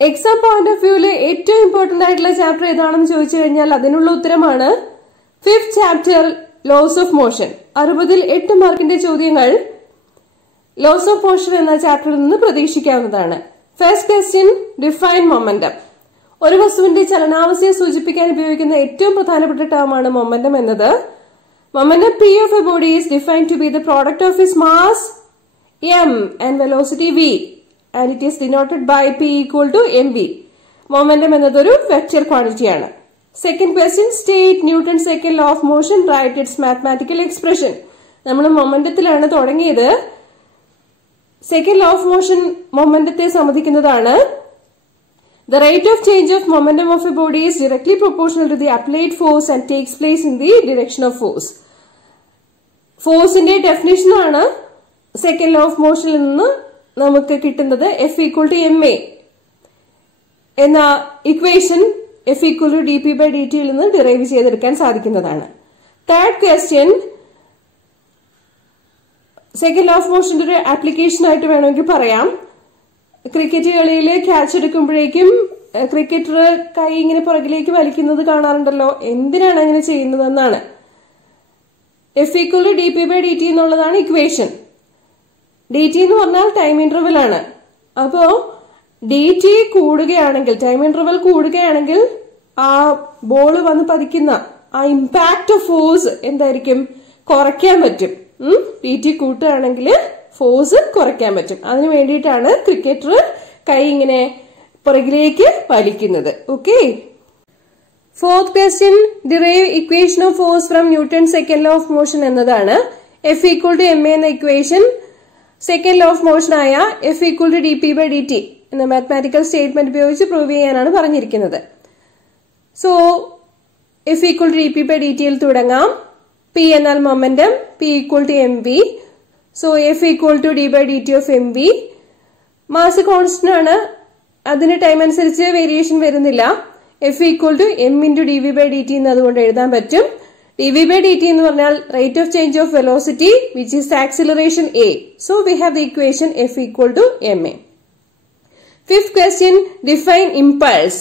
Exam point of വ്യൂല് ഏറ്റവും important ആയിട്ടുള്ള chapter ഏതാണെന്ന് ചോദിച്ചു കഴിഞ്ഞാൽ അതിനുള്ള ഉത്തരമാണ് 5th chapter laws of motion. 60-ൽ 8 മാർക്കിന്റെ ചോദ്യങ്ങൾ ലോസ് ഓഫ് മോഷൻ എന്ന ചാപ്റ്ററിൽ നിന്ന് പ്രതീക്ഷിക്കാവുന്നതാണ്. First question, define momentum. ഒരു വസ്തുവിന്റെ ചലനാവസ്ഥയെ സൂചിപ്പിക്കാൻ ഉപയോഗിക്കുന്ന ഏറ്റവും പ്രധാനപ്പെട്ട ടേമാണ് മൊമെന്റം എന്നത്. Momentum P of a body is defined to be the product of its mass m and velocity v and it is denoted by P equal to mv. Momentum എന്നത് ഒരു വെക്റ്റർ ക്വാണ്ടിറ്റിയാണ്. Second question, state Newton second law of motion, write its mathematical expression. നമ്മൾ മൊമെന്റത്തിലാണ് തുടങ്ങിയത്. Second law of motion മൊമെന്റത്തെ സമ്മതിക്കുന്നതാണ്. The rate of change of momentum of a body is directly proportional to the applied force and takes place in the direction of force. ഫോഴ്സിന്റെ definition ആണ് second law of മോഷനിൽ നിന്ന് നമുക്ക് കിട്ടുന്നത്. F equal to ma എന്ന equation F equal to dp by dt യിൽ നിന്ന് derive ചെയ്തെടുക്കാൻ സാധിക്കുന്നതാണ്. Third question, second law of മോഷന്റെ ഒരു ആപ്ലിക്കേഷൻ ആയിട്ട് വേണമെങ്കിൽ പറയാം. ക്രിക്കറ്റ് കളിയിൽ ക്യാച്ച് എടുക്കുമ്പോഴേക്കും ക്രിക്കറ്റർ കൈ ഇങ്ങനെ പുറകിലേക്ക് വലിക്കുന്നത് കാണാറുണ്ടല്ലോ. എന്തിനാണ് അങ്ങനെ ചെയ്യുന്നതെന്നാണ്. F equal to dp by dt എന്നുള്ളതാണ് ഇക്വേഷൻ. dt എന്ന് പറഞ്ഞാൽ ടൈം ഇന്റർവൽ ആണ്. അപ്പോ dt കൂടുകയാണെങ്കിൽ, ടൈം ഇന്റർവൽ കൂടുകയാണെങ്കിൽ ആ ബോള് വന്ന് പതിക്കുന്ന ആ ഇമ്പാക്ട് ഓഫ് ഫോഴ്സ് എന്തായിരിക്കും? കുറയ്ക്കാൻ പറ്റും. dt കൂട്ടുകയാണെങ്കിൽ ഫോഴ്സ് കുറയ്ക്കാൻ പറ്റും. അതിനു വേണ്ടിയിട്ടാണ് ക്രിക്കറ്റർ കൈ ഇങ്ങനെ പുറകിലേക്ക് വലിക്കുന്നത്. Okay. Fourth question, derive equation of force from newton second law of motion എന്നതാണ്. F equal to ma എന്ന equation second law of motion ആയ F equal to dp by dt എന്ന മാത്തമാറ്റിക്കൽ സ്റ്റേറ്റ്മെന്റ് ഉപയോഗിച്ച് prove ചെയ്യാനാണ് പറഞ്ഞിരിക്കുന്നത്. So F equal to dp by dt യിൽ തുടങ്ങാം. P എന്നാൽ momentum, P equal to mv. So F equal to d by dt of mv. Mass constant ആണ്, അതിന് time അനുസരിച്ച് വേരിയേഷൻ വരുന്നില്ല. F equal to m into dv by dt എന്ന് അതുകൊണ്ട് എഴുതാൻ പറ്റും. dv by dt എന്ന് പറഞ്ഞാൽ rate of change of velocity which is acceleration a. So we have the equation F equal to ma. Fifth question, define impulse.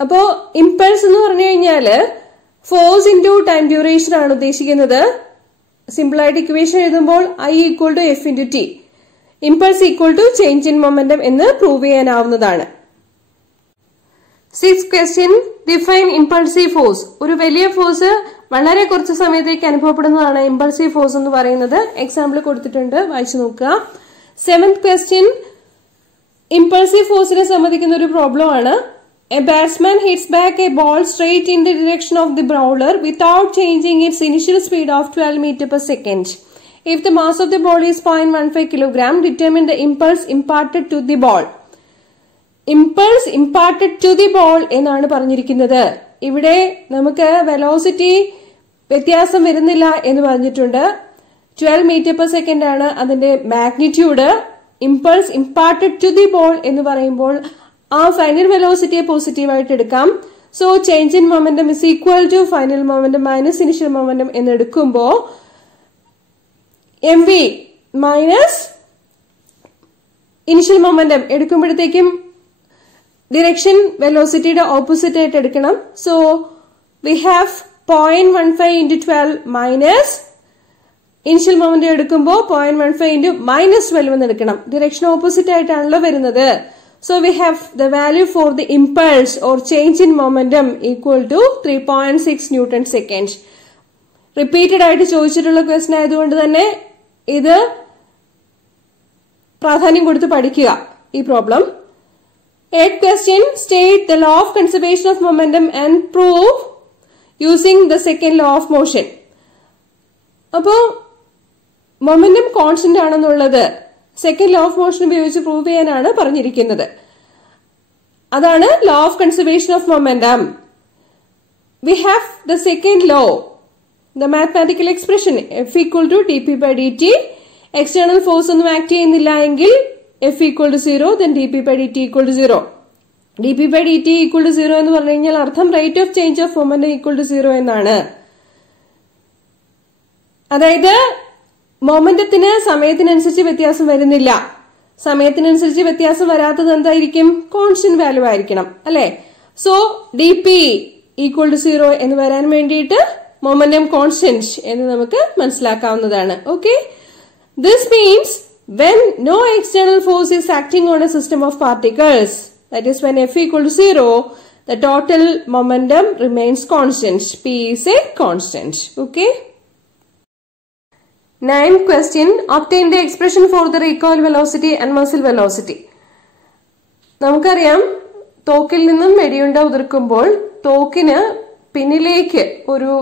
അപ്പോ impulse എന്ന് പറഞ്ഞു കഴിഞ്ഞാല് ഫോഴ്സ് ഇൻറ്റു ടൈം ഡ്യൂറേഷൻ ആണ് ഉദ്ദേശിക്കുന്നത്. സിമ്പിൾ ആയിട്ട് equation എഴുതുമ്പോൾ I equal to F into t. Impulse equal to change in momentum എന്ന് prove ചെയ്യാനാവുന്നതാണ്. Six question, define impulsive force. ഒരു വലിയ ഫോഴ്സ് വളരെ കുറച്ച് സമയത്തേക്ക് അനുഭവപ്പെടുന്നതാണ് ഇമ്പൾസീവ് ഫോഴ്സ് എന്ന് പറയുന്നത്. എക്സാമ്പിൾ കൊടുത്തിട്ടുണ്ട്, വായിച്ചു നോക്കുക. സെവൻത് ക്വസ്റ്റ്യൻ, ഇമ്പൾസീവ് ഫോഴ്സിനെ സംബന്ധിക്കുന്ന ഒരു പ്രോബ്ലം ആണ്. A batsman hits back a ball straight in the direction of the bowler without changing its initial speed of 12 meters per second. If the mass of the ball is 0.15 kilogram, determine the impulse imparted to the ball. Impulse imparted to the ball എന്നാണ് പറഞ്ഞിരിക്കുന്നത്. ഇവിടെ നമുക്ക് velocity വ്യത്യാസം വരുന്നില്ല എന്ന് പറഞ്ഞിട്ടുണ്ട്. 12 meter per second ആണ് അതിന്റെ magnitude. Impulse imparted to the ball എന്ന് പറയുമ്പോൾ ആ ഫൈനൽ വെലോസിറ്റിയെ പോസിറ്റീവായിട്ട് എടുക്കാം. So change in momentum is equal to final momentum minus initial momentum എന്ന് എടുക്കുമ്പോ mv മൈനസ് ഇനിഷ്യൽ മൊമെന്റം എടുക്കുമ്പോഴത്തേക്കും ഡിറക്ഷൻ വെലോസിറ്റിയുടെ ഓപ്പോസിറ്റ് ആയിട്ട് എടുക്കണം. So we have 0.15 into 12 minus initial momentum എടുക്കുമ്പോൾ 0.15 into -12 എന്ന് എടുക്കണം. ഡിറക്ഷൻ ഓപ്പോസിറ്റ് ആയിട്ടാണല്ലോ വരുന്നത്. So we have the value for the impulse or change in momentum equal to 3.6 Newton second. Repeated ആയിട്ട് ചോദിച്ചിട്ടുള്ള ക്വസ്റ്റ്യൻ ആയതുകൊണ്ട് തന്നെ ഇത് പ്രാധാന്യം കൊടുത്ത് പഠിക്കുക ഈ problem. 8th question, state the law of conservation of momentum and prove using the second law of motion. അപ്പോ മൊമെന്റം കോൺസ്റ്റന്റ് ആണെന്നുള്ളത് സെക്കൻഡ് ലോ ഓഫ് മോഷൻ ഉപയോഗിച്ച് പ്രൂവ് ചെയ്യാനാണ് പറഞ്ഞിരിക്കുന്നത്. അതാണ് law of conservation of momentum. We have the second law, the mathematical expression F equal to dp by dt. External force ഒന്നും act ചെയ്യുന്നില്ല എങ്കിൽ F equal to 0, then dp by dt equal to 0. dp by dt equal to 0 എന്ന് പറഞ്ഞു കഴിഞ്ഞാൽ അർത്ഥം rate of change of momentum equal to 0 എന്നാണ്. അതായത് മൊമെന്റത്തിന് സമയത്തിനനുസരിച്ച് വ്യത്യാസം വരുന്നില്ല. സമയത്തിനനുസരിച്ച് വ്യത്യാസം വരാത്തത് എന്തായിരിക്കും? കോൺസ്റ്റന്റ് വാല്യൂ ആയിരിക്കണം അല്ലെ? സോ dp ഈക്വൽ ടു 0 എന്ന് വരാൻ വേണ്ടിയിട്ട് മൊമെന്റം കോൺസ്റ്റന്റ് എന്ന് നമുക്ക് മനസ്സിലാക്കാവുന്നതാണ്. Okay, this means when no external force is acting on a system of particles, that is when F equal to 0, the total momentum remains constant. P is a constant. Okay. 9th question. Obtain the expression for the recoil velocity and muzzle velocity. നമുക്കറിയാം, തോക്കിൽ നിന്നും വെടിയുണ്ട ഉതിർക്കുമ്പോൾ തോക്കിന് പിന്നിലേക്ക് ഒരു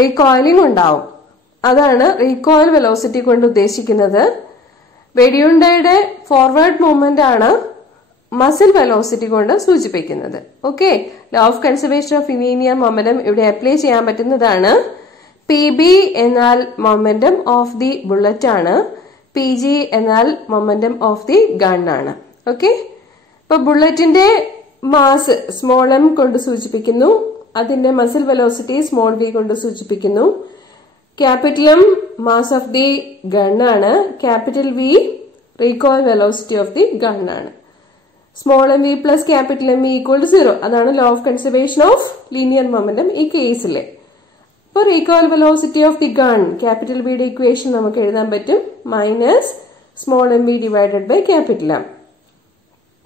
റീകോയിലിംഗ് ഉണ്ടാവും. അതാണ് recoil velocity കൊണ്ട് ഉദ്ദേശിക്കുന്നത്. വെടിയുണ്ടയുടെ forward movement ആണ് മസിൽ വെലോസിറ്റി കൊണ്ട് സൂചിപ്പിക്കുന്നത്. Okay, law of conservation of linear momentum ഇവിടെ അപ്ലൈ ചെയ്യാൻ പറ്റുന്നതാണ്. PB എന്നാൽ മൊമെന്റം ഓഫ് ദി ബുള്ളറ്റ് ആണ്, PG എന്നാൽ മൊമെന്റം ഓഫ് ദി ഗൺ ആണ്. ഓക്കെ, ഇപ്പൊ ബുള്ളറ്റിന്റെ മാസ് സ്മോൾ m കൊണ്ട് സൂചിപ്പിക്കുന്നു, അതിന്റെ മസിൽ വെലോസിറ്റി സ്മോൾ v കൊണ്ട് സൂചിപ്പിക്കുന്നു. Capital M mass of the gun ആണ്, capital V recoil velocity of the gun ആണ്. Small m v plus capital M equal to 0. അതാണ് law of conservation of linear momentum ഈ കേസിലെ. ഇപ്പൊ recoil velocity of the gun capital വിയുടെ equation നമുക്ക് എഴുതാൻ പറ്റും, minus small m v divided by capital M.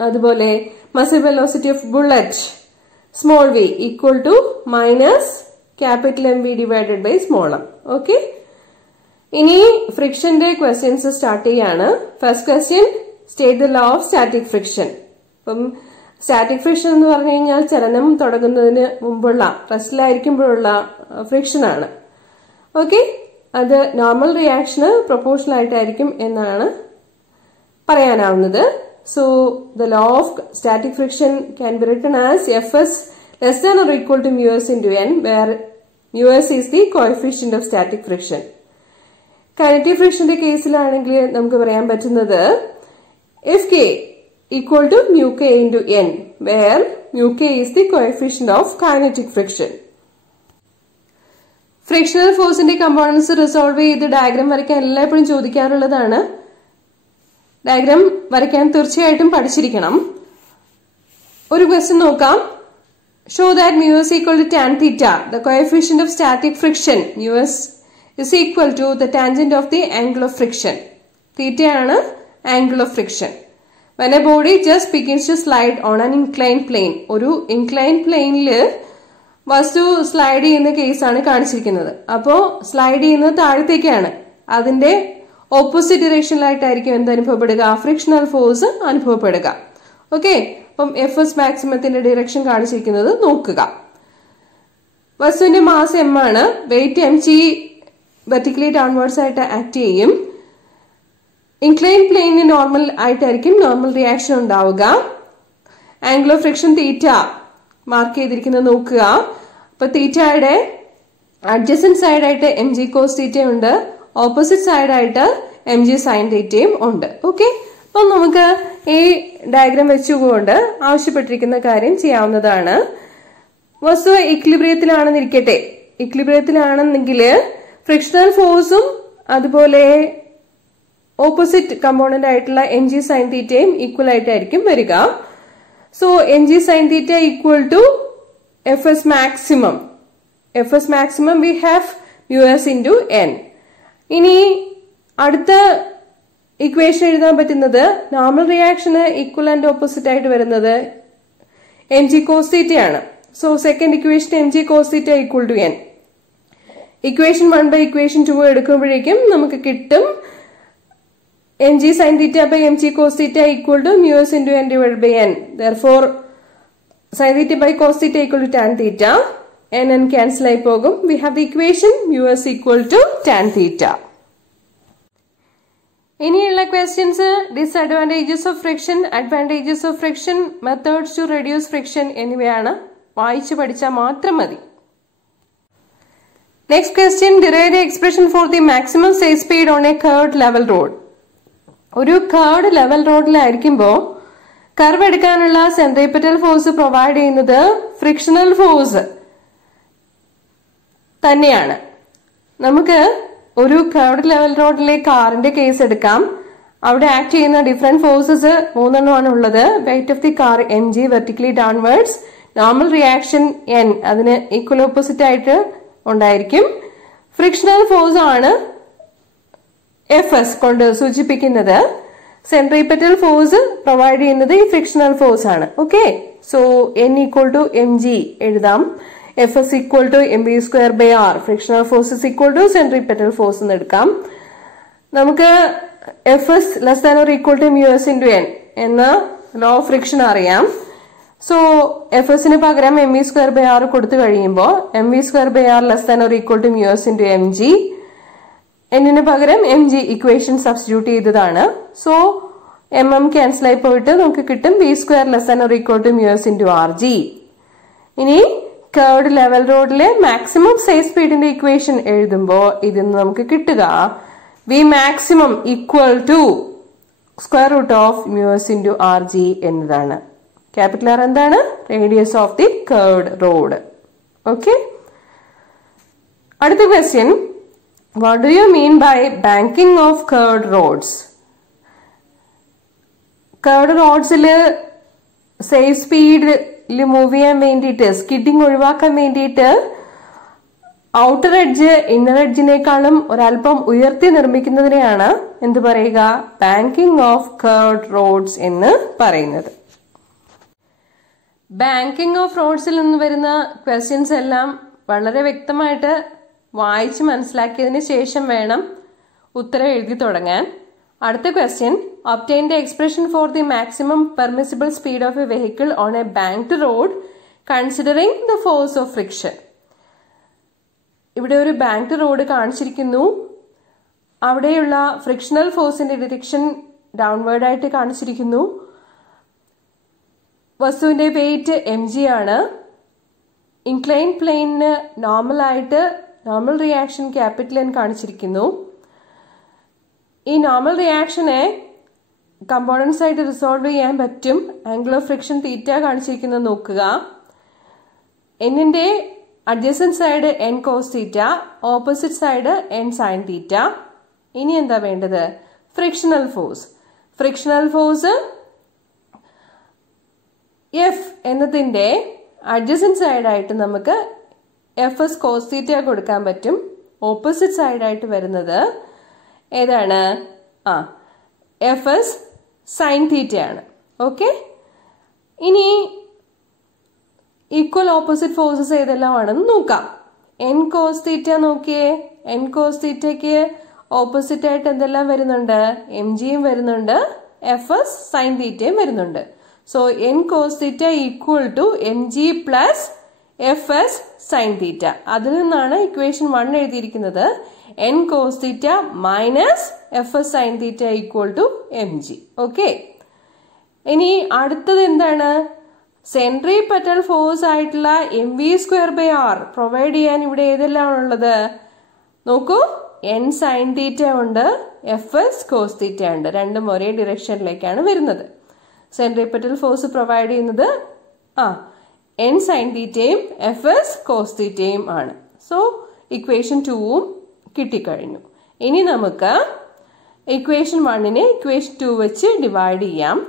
അതുപോലെ muzzle velocity of bullet small v equal to minus capital M v divided by small m. Okay, ഇനി ഫ്രിക്ഷന്റെ questions start ചെയ്യാണ്. First question, state the law of static friction. അപ്പം static friction എന്ന് പറഞ്ഞു കഴിഞ്ഞാൽ ചലനം തുടങ്ങുന്നതിന് മുമ്പുള്ള, റെസ്റ്റിലായിരിക്കുമ്പോഴുള്ള ഫ്രിക്ഷൻ ആണ്. ഓക്കെ, അത് നോർമൽ റിയാക്ഷന് പ്രൊപ്പോർഷണൽ ആയിട്ടായിരിക്കും എന്നാണ് പറയാനാവുന്നത്. So the law of static friction can be written as Fs less than or equal to mu s into n, where mu s is the coefficient of static friction. Kinetic frictionന്റെ കേസിലാണെങ്കിൽ നമുക്ക് പറയാൻ പറ്റുന്നത് Fk equal to mu k into n, where mu k is the coefficient of kinetic friction. Frictional ഫോഴ്സിന്റെ components resolve ചെയ്ത് diagram വരയ്ക്കാൻ എല്ലായ്പ്പോഴും ചോദിക്കാറുള്ളതാണ്. Diagram വരയ്ക്കാൻ തീർച്ചയായിട്ടും പഠിച്ചിരിക്കണം. ഒരു ക്വസ്റ്റ്യൻ നോക്കാം. Show that mu s equal to tan theta. The coefficient of static friction mu s is equal to the tangent of the angle of friction. Theta ആണ് angle of friction. When a body just begins to slide on an inclined plane, ഒരു inclined planeൽ വസ്തു slide ചെയ്യുന്ന കേസാണ് കാണിച്ചിരിക്കുന്നത്. അപ്പോ slide ചെയ്യുന്നത് താഴത്തേക്കാണ്. അതിന്റെ opposite ഡിറക്ഷനിലായിട്ടായിരിക്കും എന്ത് അനുഭവപ്പെടുക? ഫ്രിക്ഷണൽ ഫോഴ്സ് അനുഭവപ്പെടുക. ഓക്കെ, അപ്പം Fs മാക്സിമത്തിന്റെ ഡിറക്ഷൻ കാണിച്ചിരിക്കുന്നത് നോക്കുക. വസ്തുവിന്റെ മാസ് m ആണ്, വെയിറ്റ് mg വെർട്ടിക്കലി ഡൗൺവേർഡ്സ് ആയിട്ട് ആക്ട് ചെയ്യും. ഇൻക്ലൈൻ പ്ലെയിനിന് നോർമൽ ആയിട്ടായിരിക്കും നോർമൽ റിയാക്ഷൻ ഉണ്ടാവുക. Angle of friction theta mark ചെയ്തിരിക്കുന്നത് നോക്കുക. അപ്പൊ തീറ്റയുടെ അഡ്ജസന്റ് സൈഡായിട്ട് mg കോസ് തീറ്റ ഉണ്ട്, ഓപ്പോസിറ്റ് സൈഡായിട്ട് mg സൈൻ തീറ്റയും ഉണ്ട്. ഓക്കെ, അപ്പൊ നമുക്ക് ഈ ഡയഗ്രാം വെച്ചുകൊണ്ട് ആവശ്യപ്പെട്ടിരിക്കുന്ന കാര്യം ചെയ്യാവുന്നതാണ്. വസ്തു ഇക്വിലിബ്രിയത്തിലാണെന്നിരിക്കട്ടെ. ഇക്വിലിബ്രിയത്തിലാണെന്നെങ്കിൽ ഫ്രിക്ഷണൽ ഫോഴ്സും അതുപോലെ ഓപ്പോസിറ്റ് കമ്പോണന്റ് ആയിട്ടുള്ള mg സൈൻ തീറ്റയും ഈക്വൽ ആയിട്ടായിരിക്കും വരിക. So mg sine theta equal to Fs maximum. Fs maximum we have mu s into n. ഇനി അടുത്ത ഇക്വേഷൻ എഴുതാൻ പറ്റുന്നത് നോർമൽ റിയാക്ഷന് ഈക്വൽ ആൻഡ് ഓപ്പോസിറ്റ് ആയിട്ട് വരുന്നത് mg കോസ് തീറ്റ ആണ്. So second equation mg cos theta equal to n. Equation 1 by equation 2 എടുക്കുമ്പോഴേക്കും നമുക്ക് കിട്ടും mg sin theta by mg cos theta equal to mu s into n divided by n. Therefore, sin theta by cos theta equal to tan theta. n cancel ആയി പോകും. We have the equation mu s equal to tan theta. ഇനിയുള്ള questions disadvantages of friction, advantages of friction, methods to reduce friction എന്നിവയാണ്. വായിച്ചു പഠിച്ചാൽ മാത്രം മതി. Next question, derive the expression for the maximum safe speed on a curved level road. ഒരു curved level റോഡിലായിരിക്കുമ്പോൾ curve എടുക്കാനുള്ള centripetal force provide ചെയ്യുന്നത് frictional force തന്നെയാണ്. നമുക്ക് ഒരു കർവ്ഡ് ലെവൽ റോഡിലെ കാറിന്റെ കേസ് എടുക്കാം. അവിടെ ആക്ട് ചെയ്യുന്ന ഡിഫറെന്റ് ഫോഴ്സസ് 3 ഉള്ളത്. Weight of the car mg vertically downwards, normal reaction n അതിന് ഈക്വൽ ഓപ്പോസിറ്റ് ആയിട്ട് ഉണ്ടായിരിക്കും. ഫ്രിക്ഷണൽ ഫോഴ്സ് ആണ് Fs കൊണ്ട് സൂചിപ്പിക്കുന്നത്. സെൻട്രിപെറ്റൽ ഫോഴ്സ് പ്രൊവൈഡ് ചെയ്യുന്നത് ഈ ഫ്രിക്ഷണൽ ഫോഴ്സ് ആണ്. Okay, so n equal to mg എഴുതാം. Fs equal to mv²r, frictional force equal to centripetal force എന്ന് എടുക്കാം. നമുക്ക് Fs less than or equal to µs into n എന്ന ലോ ഓഫ് ഫ്രിക്ഷൻ അറിയാം. So Fsന് പകരം mv²r കൊടുത്തു കഴിയുമ്പോൾ mv²r less than or equal to µs into mg, എന്നിന് പകരം mg ഇക്വേഷൻ സബ്സ്റ്റിറ്റ്യൂട്ട് ചെയ്തതാണ്. സോ ക്യാൻസൽ ആയി പോയിട്ട് നമുക്ക് കിട്ടും v² less than or equal to µs into rg. ഇനി കർവ്ഡ് ലെവൽ റോഡിലെ മാക്സിമം സൈസ് സ്പീഡിന്റെ ഇക്വേഷൻ എഴുതുമ്പോൾ ഇതിന്ന് നമുക്ക് കിട്ടുക v maximum equal to square root of µs into rg എന്നതാണ്. ക്യാപിറ്റൽ R എന്താണ്? Radius of the curved road. Okay, അടുത്ത question, what do you mean by banking of curved roads? Curved റോഡ്സില് safe സ്പീഡിൽ move ചെയ്യാൻ വേണ്ടിയിട്ട്, skidding ഒഴിവാക്കാൻ വേണ്ടിയിട്ട് outer edge inner എഡ്ജിനേക്കാളും ഒരല്പം ഉയർത്തി നിർമ്മിക്കുന്നതിനെയാണ് എന്ത് പറയുക? ബാങ്കിങ് ഓഫ് കർവ്ഡ് റോഡ്സ് എന്ന് പറയുന്നത്. ബാങ്കിങ് ഓഫ് റോഡ്സിൽ നിന്ന് വരുന്ന ക്വസ്റ്റ്യൻസ് എല്ലാം വളരെ വ്യക്തമായിട്ട് വായിച്ച് മനസ്സിലാക്കിയതിന് ശേഷം വേണം ഉത്തരം എഴുതി തുടങ്ങാൻ. അടുത്ത question, obtain the expression for the maximum permissible speed of a vehicle on a banked road considering the force of friction. ഇവിടെ ഒരു ബാങ്ക്ഡ് റോഡ് കാണിച്ചിരിക്കുന്നു. അവിടെയുള്ള ഫ്രിക്ഷണൽ ഫോഴ്സിന്റെ ഡിറക്ഷൻ ഡൗൺവേർഡ് ആയിട്ട് കാണിച്ചിരിക്കുന്നു. വസ്തുവിന്റെ വെയിറ്റ് mg ആണ്. ഇൻക്ലൈൻ പ്ലെയിനിന് നോർമൽ ആയിട്ട് നോർമൽ റിയാക്ഷൻ ക്യാപിറ്റൽ N കാണിച്ചിരിക്കുന്നു. ഈ നോർമൽ റിയാക്ഷനെ കമ്പോണൻസ് ആയിട്ട് റിസോൾവ് ചെയ്യാൻ പറ്റും. ആംഗിൾ ഓഫ് ഫ്രിക്ഷൻ തീറ്റ കാണിച്ചിരിക്കുന്നത് നോക്കുക. എന്നിന്റെ adjacent side n cos theta, opposite side n sine theta. ഇനി എന്താ വേണ്ടത്? Frictional force. Frictional force F എന്നതിന്റെ അഡ്ജസന്റ് സൈഡായിട്ട് നമുക്ക് Fs കോസ് തീറ്റ കൊടുക്കാൻ പറ്റും. ഓപ്പോസിറ്റ് സൈഡായിട്ട് വരുന്നത് ഏതാണ്? Fs സൈൻ തീറ്റയാണ്. ഓക്കെ, ഇനി ഈക്വൽ ഓപ്പോസിറ്റ് ഫോഴ്സസ് ഏതെല്ലാമാണെന്ന് നോക്കാം. n കോസ് തീറ്റ നോക്കിയേ. n കോസ് തീറ്റയ്ക്ക് ഓപ്പോസിറ്റ് ആയിട്ട് എന്തെല്ലാം വരുന്നുണ്ട്? mgയും വരുന്നുണ്ട്, Fs സൈൻ തീറ്റയും വരുന്നുണ്ട്. So n cos theta equal to mg plus Fs sine theta. അതിൽ നിന്നാണ് ഇക്വേഷൻ 1 എഴുതിയിരിക്കുന്നത്. n cos theta minus Fs sine theta equal to mg. Okay, ഇനി അടുത്തത് എന്താണ്? സെൻട്രിപെറ്റൽ ഫോഴ്സ് ആയിട്ടുള്ള mv²r പ്രൊവൈഡ് ചെയ്യാൻ ഇവിടെ ഏതെല്ലാം ഉള്ളത് നോക്കൂ. n സൈൻ തീറ്റ ഉണ്ട്, Fs കോസ് തീറ്റ ഉണ്ട്. രണ്ടും ഒരേ ഡിറക്ഷനിലേക്കാണ് വരുന്നത്. സെൻട്രിപെറ്റൽ ഫോഴ്സ് പ്രൊവൈഡ് ചെയ്യുന്നത് n സൈൻ തീറ്റയും Fs കോസ് തീറ്റയും ആണ്. സോ ഇക്വേഷൻ 2ഉം കിട്ടിക്കഴിഞ്ഞു. ഇനി നമുക്ക് ഇക്വേഷൻ 1നെ ഇക്വേഷൻ 2 വെച്ച് ഡിവൈഡ് ചെയ്യാം.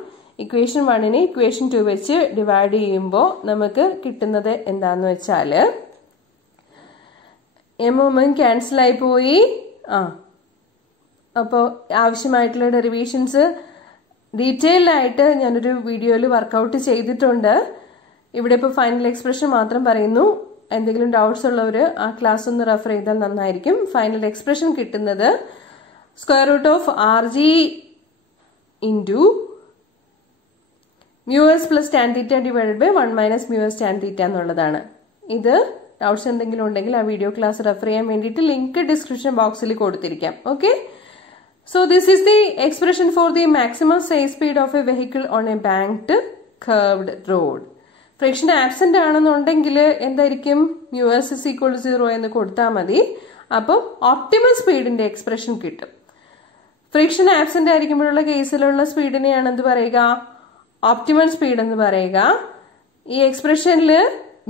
ഇക്വേഷൻ 1നെ ഇക്വേഷൻ 2 വെച്ച് ഡിവൈഡ് ചെയ്യുമ്പോൾ നമുക്ക് കിട്ടുന്നത് എന്താന്ന് വെച്ചാൽ m ക്യാൻസൽ ആയി പോയി. അപ്പോൾ ആവശ്യമായിട്ടുള്ള ഡെറിവേഷൻസ് ഡീറ്റെയിൽ ആയിട്ട് ഞാനൊരു വീഡിയോയിൽ വർക്കൗട്ട് ചെയ്തിട്ടുണ്ട്. ഇവിടെ ഇപ്പോൾ ഫൈനൽ എക്സ്പ്രഷൻ മാത്രം പറയുന്നു. എന്തെങ്കിലും ഡൗട്ട്സ് ഉള്ളവർ ആ ക്ലാസ് ഒന്ന് റെഫർ ചെയ്താൽ നന്നായിരിക്കും. ഫൈനൽ എക്സ്പ്രഷൻ കിട്ടുന്നത് square root of rg into µs plus tan theta divided by 1 minus µs tan theta എന്നുള്ളതാണ്. ഇത് ഡൗട്ട്സ് എന്തെങ്കിലും ഉണ്ടെങ്കിൽ ആ വീഡിയോ ക്ലാസ് റെഫർ ചെയ്യാൻ വേണ്ടിയിട്ട് ലിങ്ക് ഡിസ്ക്രിപ്ഷൻ ബോക്സിൽ കൊടുത്തിരിക്കാം. Okay, so this is the expression for the maximum safe speed of a vehicle on a banked curved road. Friction absent ആണെന്നുണ്ടെങ്കിൽ എന്തായിരിക്കും? µs is equal to 0 എന്ന് കൊടുത്താൽ മതി. അപ്പം ഓപ്റ്റിമൽ സ്പീഡിന്റെ എക്സ്പ്രഷൻ കിട്ടും. ഫ്രിക്ഷൻ ആബ്സെന്റ് ആയിരിക്കുമ്പോഴുള്ള കേസിലുള്ള സ്പീഡിനെയാണ് എന്ത് പറയുക? ഓപ്റ്റിമൽ സ്പീഡ് എന്ന് പറയുക. ഈ എക്സ്പ്രഷനിൽ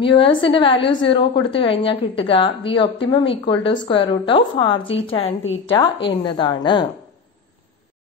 µsന്റെ വാല്യൂ 0 കൊടുത്തു കഴിഞ്ഞാൽ കിട്ടുക v optimum equal to square root of rg tan theta എന്നതാണ്.